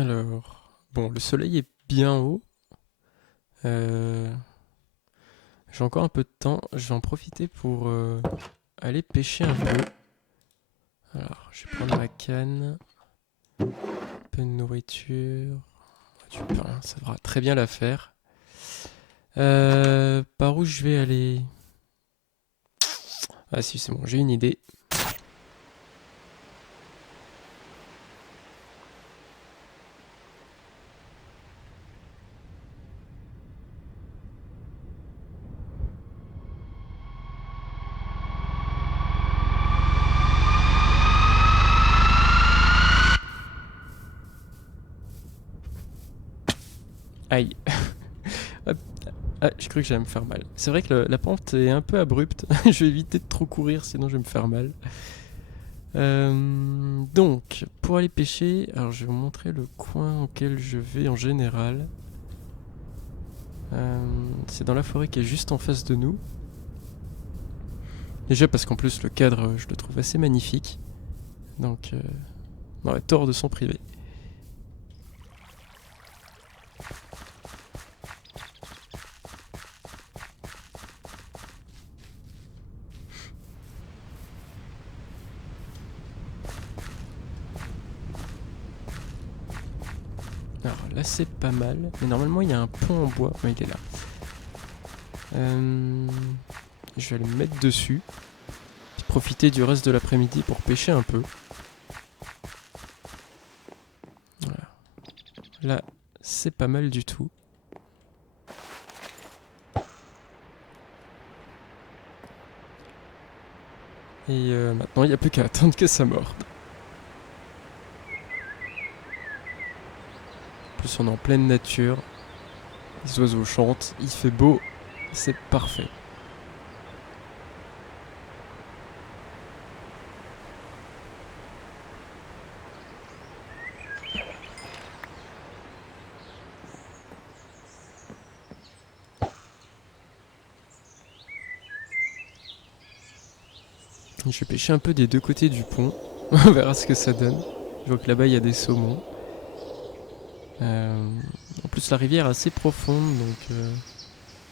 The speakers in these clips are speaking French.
Alors, bon, le soleil est bien haut. Euh, j'ai encore un peu de temps. Je vais en profiter pour aller pêcher un peu. Alors, je vais prendre ma canne. Un peu de nourriture. Tu peux rien, ça devra très bien la faire. Par où je vais aller? Ah si, c'est bon, j'ai une idée. Aïe. Hop. Ah, j'ai cru que j'allais me faire mal. C'est vrai que la pente est un peu abrupte. Je vais éviter de trop courir, sinon je vais me faire mal. Donc, pour aller pêcher, alors je vais vous montrer le coin auquel je vais en général. C'est dans la forêt qui est juste en face de nous. Déjà parce qu'en plus le cadre, je le trouve assez magnifique. Donc, on aurait tort de s'en priver. Alors là c'est pas mal, mais normalement il y a un pont en bois. Ouais, il est là. Je vais aller me mettre dessus. Puis profiter du reste de l'après-midi pour pêcher un peu. Voilà. Là, c'est pas mal du tout. Et maintenant, il n'y a plus qu'à attendre que ça morde. En plus, on est en pleine nature. Les oiseaux chantent, il fait beau. C'est parfait. Je vais pêcher un peu des deux côtés du pont. On verra ce que ça donne. Je vois que là-bas, il y a des saumons. En plus, la rivière est assez profonde, donc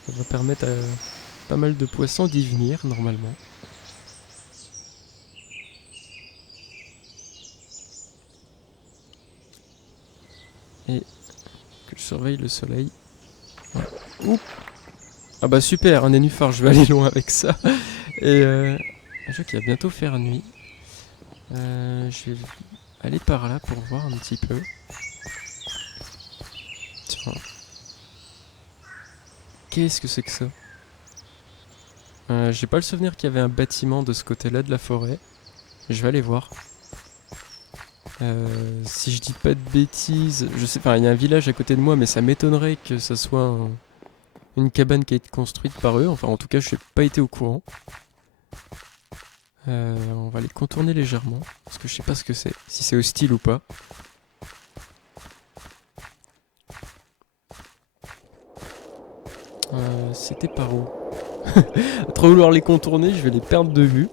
ça va permettre à pas mal de poissons d'y venir, normalement. Et que je surveille le soleil. Ouais. Oups. Ah bah super, un nénuphar, je vais aller loin avec ça. Et je vois qu'il va bientôt faire nuit. Je vais aller par là pour voir un petit peu. Tiens, qu'est-ce que c'est que ça? J'ai pas le souvenir qu'il y avait un bâtiment de ce côté-là de la forêt. Je vais aller voir. Si je dis pas de bêtises, je sais, enfin, il y a un village à côté de moi, mais ça m'étonnerait que ça soit une cabane qui a été construite par eux. Enfin, en tout cas, je n'ai pas été au courant. On va les contourner légèrement, parce que je sais pas ce que c'est, si c'est hostile ou pas. C'était par où? À trop vouloir les contourner, je vais les perdre de vue.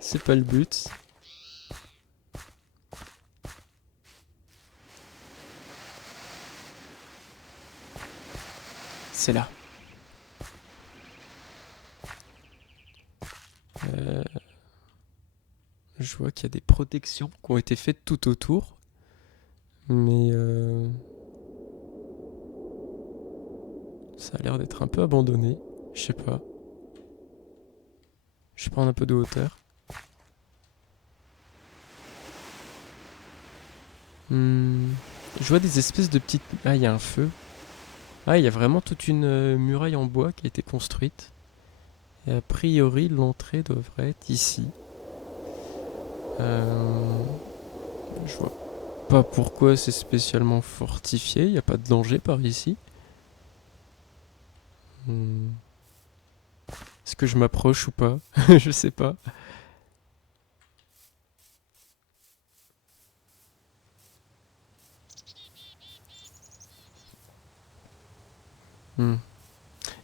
C'est pas le but. C'est là. Euh, je vois qu'il y a des protections qui ont été faites tout autour. Mais ça a l'air d'être un peu abandonné. Je sais pas. Je vais prendre un peu de hauteur. Je vois des espèces de petites... Ah, il y a un feu. Ah, il y a vraiment toute une muraille en bois qui a été construite. Et a priori, l'entrée devrait être ici. Euh, je vois pas pourquoi c'est spécialement fortifié. Il n'y a pas de danger par ici. Hmm. Est-ce que je m'approche ou pas? Je sais pas. Hmm.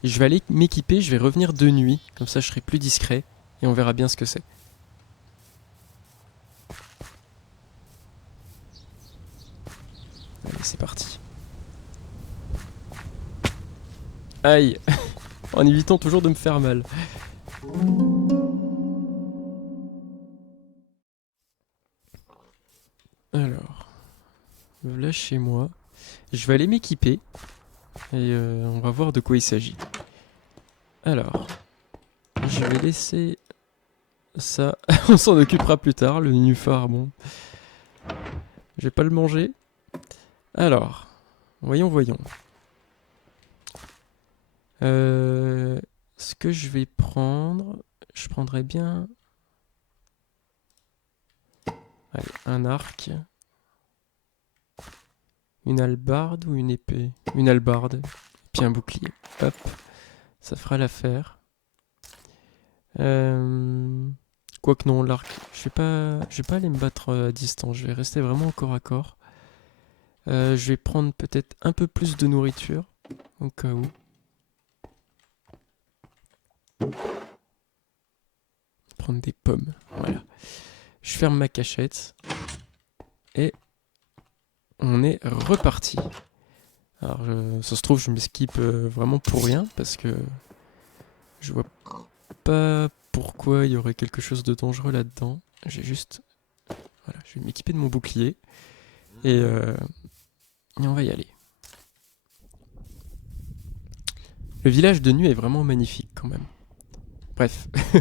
Et je vais aller m'équiper, je vais revenir de nuit. Comme ça, je serai plus discret. Et on verra bien ce que c'est. c'est parti. Aïe. En évitant toujours de me faire mal. Alors, là chez moi, je vais aller m'équiper et on va voir de quoi il s'agit. Alors, je vais laisser ça, on s'en occupera plus tard, le nénuphar, bon. Je vais pas le manger. Alors, voyons. Ce que je vais prendre, je prendrais bien... Allez, un arc. Une hallebarde ou une épée? Une hallebarde. Puis un bouclier. Hop. Ça fera l'affaire. Quoique non, l'arc. Je vais pas aller me battre à distance. Je vais rester vraiment au corps à corps. Je vais prendre peut-être un peu plus de nourriture. Au cas où. Prendre des pommes. Voilà. Je ferme ma cachette. Et on est reparti. Alors, ça se trouve, je m'esquipe vraiment pour rien. Parce que je vois pas pourquoi il y aurait quelque chose de dangereux là-dedans. J'ai juste... Voilà, je vais m'équiper de mon bouclier. Et on va y aller. Le village de nuit est vraiment magnifique quand même. Bref, on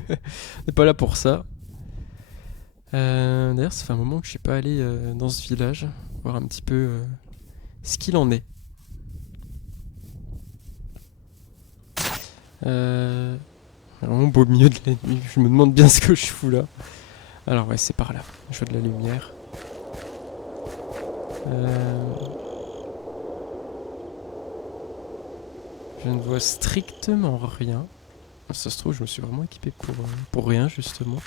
n'est pas là pour ça. D'ailleurs, ça fait un moment que je suis pas allé dans ce village, voir un petit peu ce qu'il en est. Vraiment beau milieu de la nuit, je me demande bien ce que je fous là. Alors ouais, c'est par là, je vois de la lumière. Je ne vois strictement rien. Ça se trouve, je me suis vraiment équipé pour rien justement.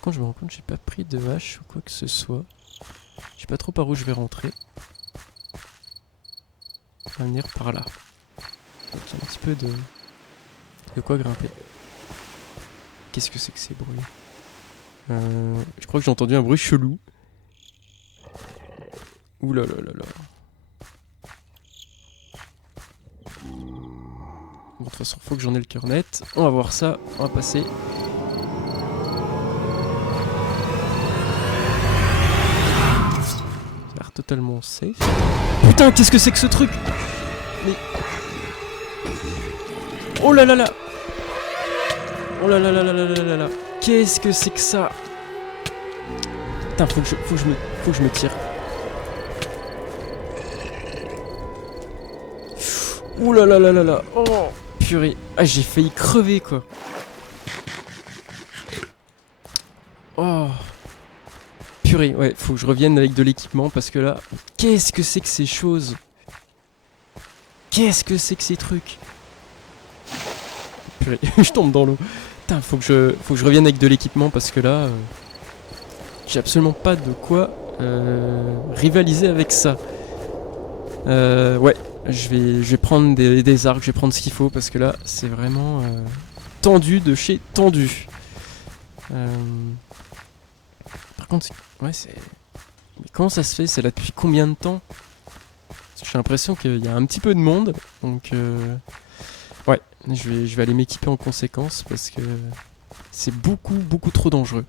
Quand je me rends compte, j'ai pas pris de hache ou quoi que ce soit. Je sais pas trop par où je vais rentrer. On va venir par là. Donc il y a un petit peu de quoi grimper. Qu'est-ce que c'est que ces bruits? Je crois que j'ai entendu un bruit chelou. Ouh là là là là. Bon, de toute façon, faut que j'en ai le cœur net. On va voir ça, on va passer. Ça a l'air totalement safe. Putain, qu'est-ce que c'est que ce truc? Mais... Oh là là là! Oh là là là là là là là là! Qu'est-ce que c'est que ça? Putain, faut que je me tire. Ouh là là là là là! Oh! Purée! Ah, j'ai failli crever quoi! Oh! Purée, ouais, faut que je revienne avec de l'équipement parce que là, qu'est-ce que c'est que ces choses? Qu'est-ce que c'est que ces trucs? Purée, je tombe dans l'eau. Putain, faut que je revienne avec de l'équipement parce que là, j'ai absolument pas de quoi rivaliser avec ça. Ouais, je vais prendre des arcs, je vais prendre ce qu'il faut parce que là, c'est vraiment tendu de chez tendu. Par contre, ouais, c'est... Mais comment ça se fait? C'est là depuis combien de temps? Parce que j'ai l'impression qu'il y a un petit peu de monde, donc ouais, je vais aller m'équiper en conséquence parce que c'est beaucoup trop dangereux.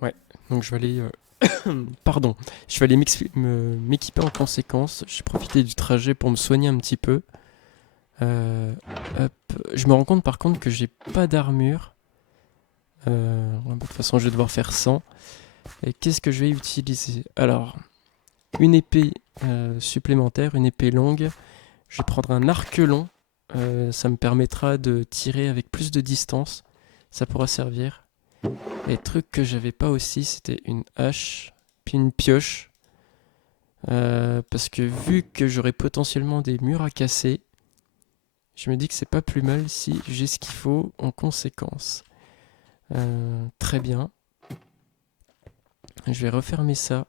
Ouais, donc je vais aller... Pardon, je vais aller m'équiper en conséquence. J'ai profité du trajet pour me soigner un petit peu. Hop. Je me rends compte par contre que j'ai pas d'armure. Ouais, de toute façon, je vais devoir faire 100. Et qu'est-ce que je vais utiliser? Alors, une épée supplémentaire, une épée longue. Je vais prendre un arc long. Ça me permettra de tirer avec plus de distance. Ça pourra servir. Et truc que j'avais pas aussi, c'était une hache, puis une pioche. Parce que vu que j'aurais potentiellement des murs à casser, je me dis que c'est pas plus mal si j'ai ce qu'il faut en conséquence. Très bien. Je vais refermer ça.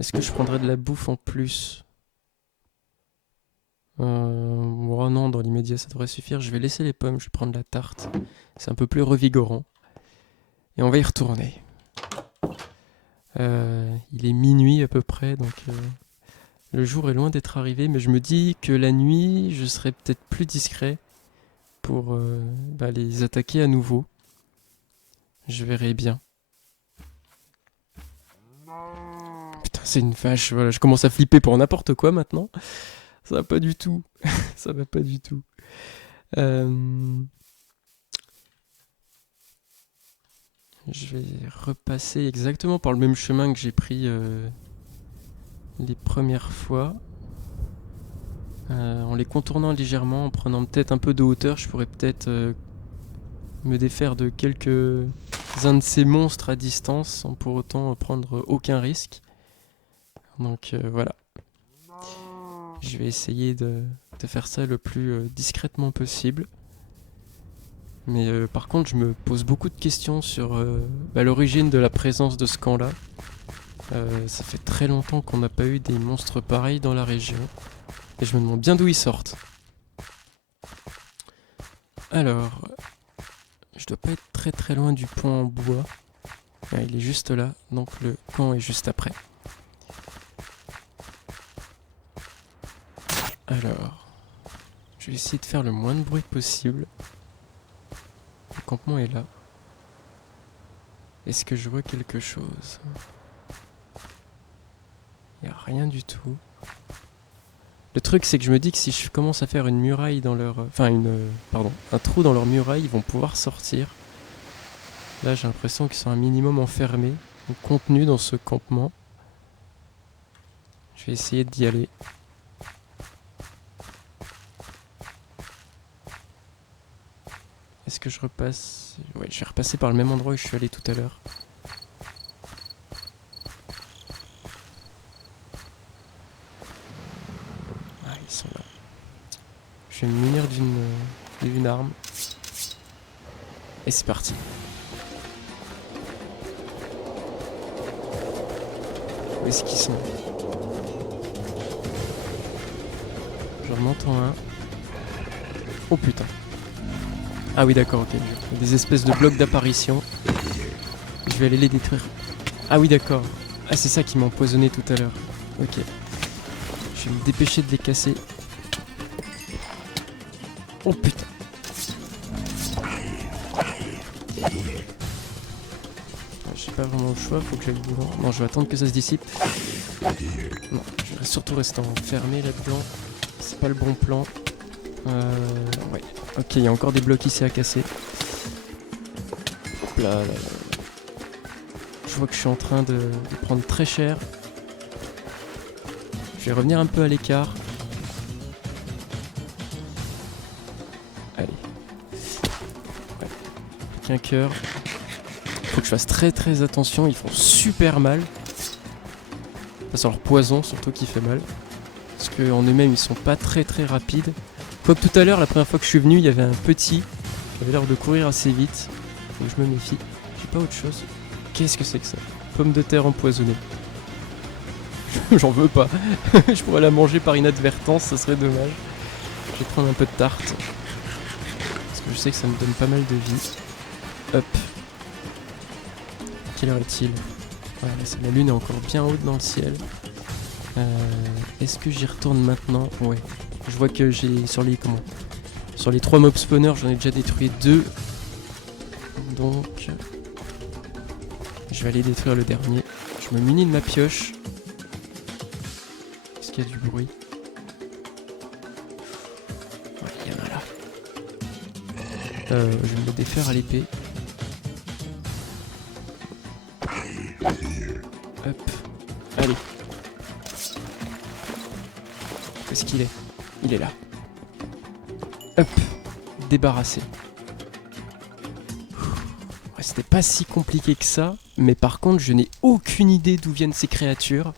Est-ce que je prendrais de la bouffe en plus? Oh non, dans l'immédiat ça devrait suffire. Je vais laisser les pommes, je vais prendre la tarte. C'est un peu plus revigorant. Et on va y retourner. Il est minuit à peu près, donc le jour est loin d'être arrivé, mais je me dis que la nuit, je serai peut-être plus discret pour les attaquer à nouveau. Je verrai bien. Putain, c'est une vache, voilà, je commence à flipper pour n'importe quoi maintenant. Ça va pas du tout. Ça va pas du tout. Euh, Je vais repasser exactement par le même chemin que j'ai pris les premières fois. En les contournant légèrement, en prenant peut-être un peu de hauteur, je pourrais peut-être me défaire de quelques-uns de ces monstres à distance sans pour autant prendre aucun risque. Donc voilà, je vais essayer de faire ça le plus discrètement possible. Mais par contre, je me pose beaucoup de questions sur l'origine de la présence de ce camp-là. Ça fait très longtemps qu'on n'a pas eu des monstres pareils dans la région. Et je me demande bien d'où ils sortent. Alors, je dois pas être très très loin du pont en bois. Ouais, il est juste là, donc le camp est juste après. Alors, je vais essayer de faire le moins de bruit possible. Le campement est là. Est-ce que je vois quelque chose? Il n'y a rien du tout. Le truc, c'est que je me dis que si je commence à faire une muraille dans leur... un trou dans leur muraille, ils vont pouvoir sortir. Là, j'ai l'impression qu'ils sont un minimum enfermés, ou contenus dans ce campement. Je vais essayer d'y aller. Est-ce que je repasse? Ouais, je vais repasser par le même endroit où je suis allé tout à l'heure. Ah, ils sont là. Je vais me munir d'une arme. Et c'est parti. Où est-ce qu'ils sont? J'en entends un. Oh putain. Ah oui d'accord, ok. Des espèces de blocs d'apparition. Je vais aller les détruire. Ah oui d'accord. Ah c'est ça qui m'a empoisonné tout à l'heure. Ok. Je vais me dépêcher de les casser. Oh putain. J'ai pas vraiment le choix, faut que j'aille devant. Non, je vais attendre que ça se dissipe. Non, je vais surtout rester enfermé là-dedans. C'est pas le bon plan. Ouais. Ok, il y a encore des blocs ici à casser. Hop là, là, là. Je vois que je suis en train de prendre très cher. Je vais revenir un peu à l'écart. Allez. Ouais. Qu'un cœur. Faut que je fasse très très attention, ils font super mal. C'est leur poison surtout qui fait mal. Parce qu'en eux-mêmes ils sont pas très très rapides. Quoique tout à l'heure, la première fois que je suis venu, il y avait un petit qui avait l'air de courir assez vite. Faut que je me méfie. J'ai pas autre chose. Qu'est-ce que c'est que ça? Pomme de terre empoisonnée. J'en veux pas. Je pourrais la manger par inadvertance, ça serait dommage. Je vais prendre un peu de tarte. Parce que je sais que ça me donne pas mal de vie. Hop. Quelle heure est-il? Voilà, la lune est encore bien haute dans le ciel. Est-ce que j'y retourne maintenant? Ouais. Je vois que j'ai sur les 3 mob spawners, j'en ai déjà détruit 2. Donc je vais aller détruire le dernier. Je me munis de ma pioche. Est-ce qu'il y a du bruit? Ouais, il y en a là. Je vais me le défaire à l'épée. Hop. Allez. Où est-ce qu'il est? Il est là. Hop. Débarrassé. Ouais, c'était pas si compliqué que ça. Mais par contre, je n'ai aucune idée d'où viennent ces créatures.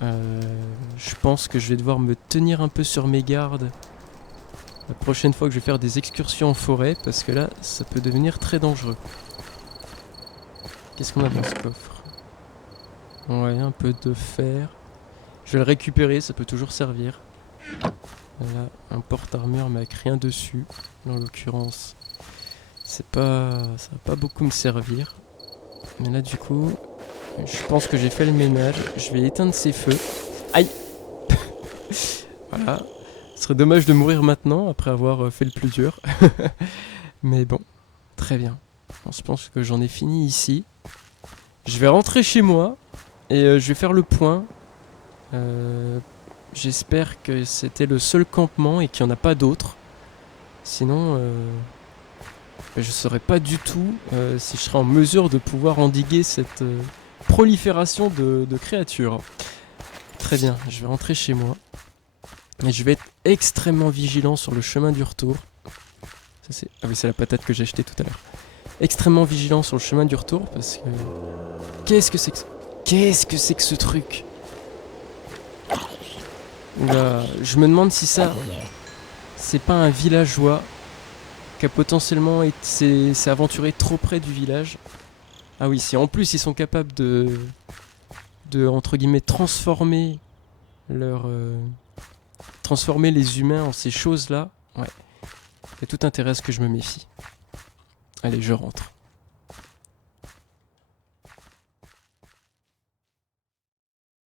Je pense que je vais devoir me tenir un peu sur mes gardes la prochaine fois que je vais faire des excursions en forêt. Parce que là, ça peut devenir très dangereux. Qu'est-ce qu'on a dans ce coffre? Ouais, un peu de fer. Je vais le récupérer, ça peut toujours servir. Là, un porte-armure mais avec rien dessus. En l'occurrence, ça va pas beaucoup me servir. Mais là, du coup, Je pense que j'ai fait le ménage. Je vais éteindre ces feux. Aïe. Voilà. Ce serait dommage de mourir maintenant, après avoir fait le plus dur. Mais bon, très bien. Je pense que j'en ai fini ici. Je vais rentrer chez moi. Et je vais faire le point. J'espère que c'était le seul campement et qu'il n'y en a pas d'autres. Sinon, je ne saurais pas du tout si je serais en mesure de pouvoir endiguer cette prolifération de créatures. Très bien, je vais rentrer chez moi. Et je vais être extrêmement vigilant sur le chemin du retour. Ah oui, c'est la patate que j'ai achetée tout à l'heure. Extrêmement vigilant sur le chemin du retour parce que... Qu'est-ce que c'est que... Qu'est-ce que c'est que ce truc? Oula, je me demande si ça... C'est pas un villageois qui a potentiellement s'est aventuré trop près du village. Ah oui, si en plus ils sont capables de entre guillemets, transformer transformer les humains en ces choses-là, ouais. Il y a tout intérêt à ce que je me méfie. Allez, je rentre.